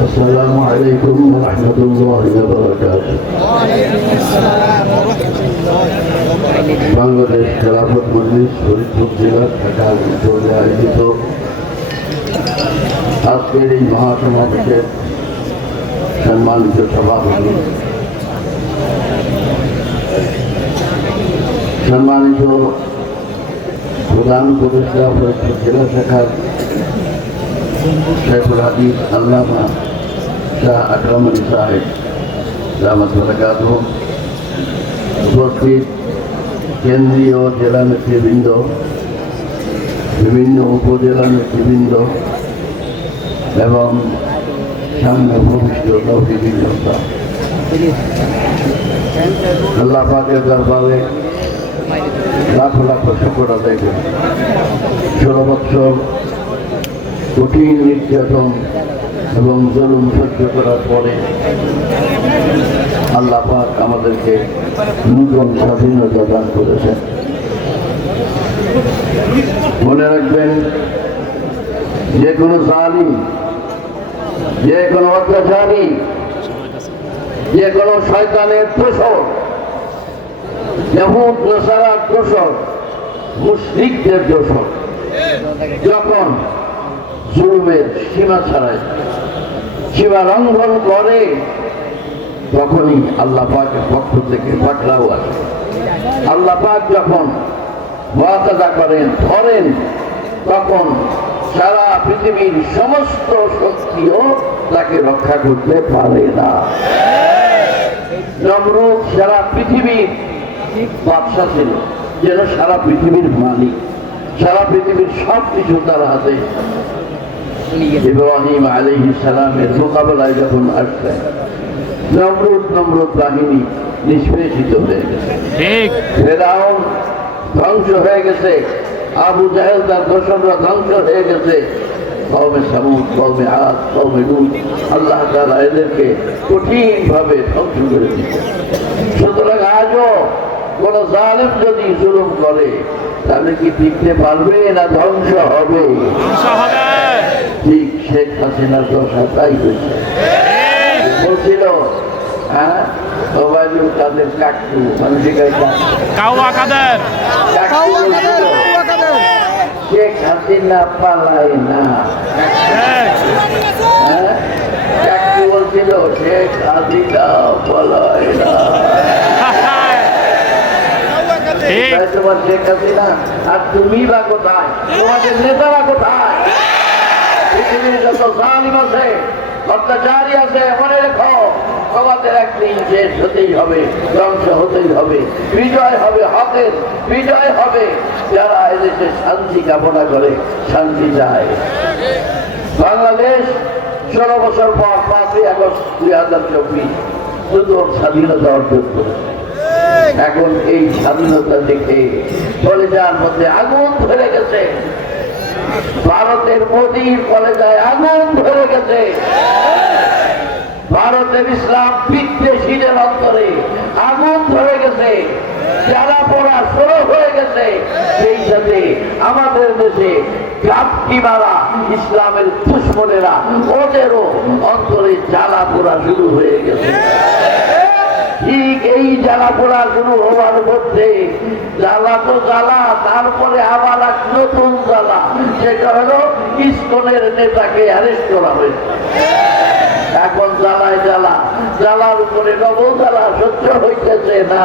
السلام عليكم ورحمة الله وبركاته. বাংলাদেশ খেলাফত মজলিস ফরিদপুর জেলার ঢাকা অঞ্চলে আয়োজিত আজকের এই মহাসমাবেশের সম্মানিত সভাপতি, সম্মানিত প্রধান উপদেষ্টা ফরিদপুর জেলা শাখার শেখুল হাদিস আল্লামা শাহ আকরাম আলী সাহেব রাহমাতুল্লাহ, উপস্থিত কেন্দ্রীয় জেলা নেতৃবৃন্দ, বিভিন্ন উপজেলা নেতৃবৃন্দ এবং সামনে ভবিষ্যৎ তৌহিদি যোদ্ধা, আল্লাহ পাকের দরবারে লাখ লাখ শুকর আদায় করি। 16 বছর কঠিন নির্যাতন এবং জুলুম সহ্য করার পরে আল্লাহ পাক আমাদেরকে নতুন স্বাধীনতা দান করেছেন। মনে রাখবেন, যে কোনো জালিম, যে কোনো অত্যাচারী, যে কোনো শয়তানের দোসর, ইহুদ নাসারার দোসর, মুশরিকদের দোসর যখন জুলুমের সীমা ছাড়ায়, সীমা লঙ্ঘন করে, তখনই আল্লাহ পাকের পক্ষ থেকে পাকড়াও আসে। আল্লাহ পাক যখন মুআখাযা করেন, ধরেন, তখন সারা পৃথিবীর সমস্ত শক্তিও তাকে রক্ষা করতে পারে না। নমরুদ সারা পৃথিবীর বাদশা ছিল, যেন সারা পৃথিবীর মালিক, সারা পৃথিবীর সব কিছু তার হাতে। ইব্রাহিম আলাইহিস সালামের মোকাবেলায় যখন আসলেন, নমরুদ বাহিনী নিষ্পেষিত হয়ে গেছে, ফেরাউন ধ্বংস হয়ে গেছে, আবু জাহেল তার দোসররা ধ্বংস হয়ে গেছে, কওমে সামুদ, কওমে আদ, কওমে লূত, আল্লাহ তাআলা এদেরকে কঠিনভাবে ধ্বংস করে দিয়েছে। সুতরাং আজও কোন জালেম যদি জুলুম করে, তাহলে কি টিকতে পারবে না ধ্বংস হবে? ঠিক শেখ হাসিনার দশা তাই হয়েছে। বলছিল ওবায়দুল কাদের কাকু, শেখ হাসিনা পালায় না। কাকু বলছিল শেখ হাসিনা পালায় না। তোমার শেখ হাসিনা আর তুমি বা কোথায়? তোমাদের নেতারা কোথায়? পৃথিবীর যত জালিম আছে, অত্যাচারী আছে, মনে রেখো, তোমাদের একদিন শেষ হতেই হবে, ধ্বংস হতেই হবে, বিজয় হবে, হকের বিজয় হবে। যারা এদেশে শান্তি কামনা করে, শান্তি চায়। বাংলাদেশ 16 বছর পর 5ই আগস্ট 2024 নতুন স্বাধীনতা অর্জন করেছে। এখন এই স্বাধীনতা দেখে কলেজার মধ্যে আগুন ধরে গেছে, ভারতের মোদীর কলেজায় আগুন ধরে গেছে, ভারতের ইসলাম বিদ্বেষীদের অন্তরে আগুন ধরে গেছে, যারা পড়া শুরু হয়ে গেছে। সেই সাথে আমাদের দেশে গাপটি মারা ইসলামের দুশমনেরা, ওদেরও অন্তরে জ্বালা পোড়া শুরু হয়ে গেছে। ঠিক এই জ্বালা পোড়া শুরু হওয়ার মধ্যে জ্বালা তো জ্বালা, তারপরে আবার এক নতুন জ্বালা, সেটা হলো ইসকনের নেতাকে অ্যারেস্ট করা হয়েছে। এখন জ্বালায় জ্বালা, জ্বালার উপরে ডবল জ্বালা সহ্য হইতেছে না।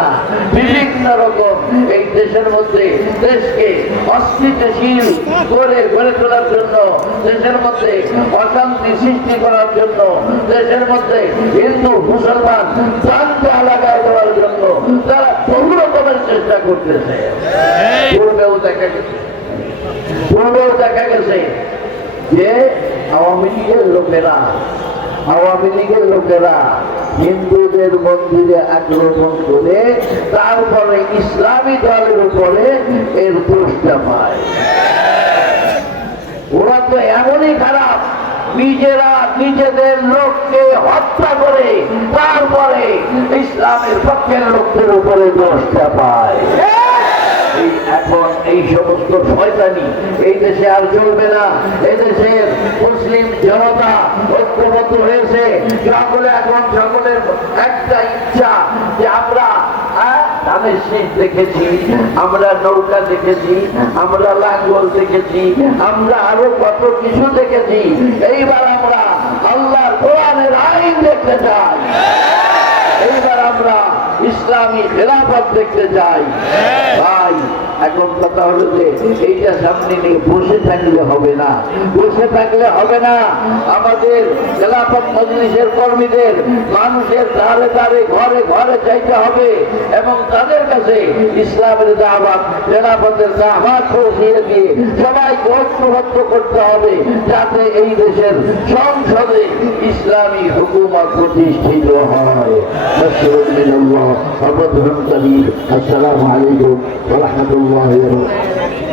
বিভিন্ন রকম এই দেশের মধ্যে দেশকে অস্থিতিশীল করে গড়ে তোলার জন্য, দেশের মধ্যে অশান্তি সৃষ্টি করার জন্য, দেশের মধ্যে হিন্দু মুসলমান প্রান্তে লাগায় দেওয়ার জন্য তারা বহু রকমের চেষ্টা করতেছে। পূর্বেও দেখা গেছে যে আওয়ামী লীগের লোকেরা হিন্দুদের মন্দিরে আক্রমণ করে তারপরে ইসলামী দলের উপরে এর দোষটা পায়। ওরা তো এমনই খারাপ, নিজেরা নিজেদের লোককে হত্যা করে তারপরে ইসলামের পক্ষের লোকদের উপরে দোষটা পায়। এখন এই সমস্ত শয়তানি এই দেশে আর চলবে না। এই দেশের মুসলিম জনতা ঐক্যবদ্ধ হয়েছে। সকলে এখন সকলের একটা ইচ্ছা যে আমরা ধানের শীষ দেখেছি, আমরা নৌকা দেখেছি, আমরা লাঙ্গল দেখেছি, আমরা আরো কত কিছু দেখেছি। এইবার আমরা আল্লাহর কোরআনের আইন দেখতে চাই। এইবার আমরা ইসলামী খেলাফত দেখতে চাই। ভাই এখন কথা হলো যে এইটা সামনে নিয়ে বসে থাকলে হবে না, বসে থাকলে হবে না। আমাদের খেলাফত মজলিসের কর্মীদের মানুষের ধারে ধারে ঘরে ঘরে চাইতে হবে এবং তাদের কাছে ইসলামের দাওয়াত, খেলাফতের দাওয়াত পৌঁছিয়ে দিয়ে সবাইকে ঐক্যবদ্ধ করতে হবে যাতে এই দেশের সংসদে ইসলামী হুকুমত প্রতিষ্ঠিত হয়। আসসালামু আলাইকুম ওয়া রাহমাতুল্লাহি ওয়া বারাকাতুহু।